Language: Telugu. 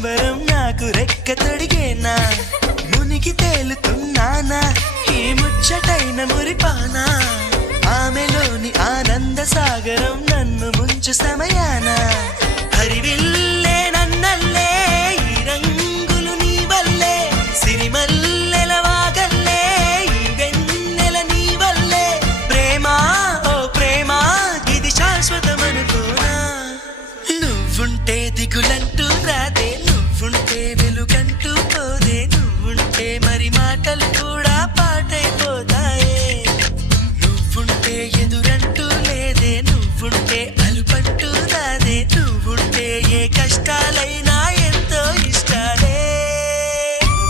సంబరం నాకు రెక్క తొడిగేనా మునిగి తేలుతున్నానా ఈ ముచ్చటైన మురిపానా ఆమెలోని ఆనంద సాగరం నన్ను ముంచు సమయాన హరివిల్లే నన్నల్లే ఈ రంగులు నీ వల్లే సిరిమల్లెల వాగల్లే ఈ వెన్నెల నీ వల్లే ప్రేమ ఓ ప్రేమ ఇది శాశ్వతమనుకోనా నువ్వుంటే దిగులంటూ రాదే నువ్వుంటే వెలుగంటూ పోదే నువ్వుంటే మరి మాటలు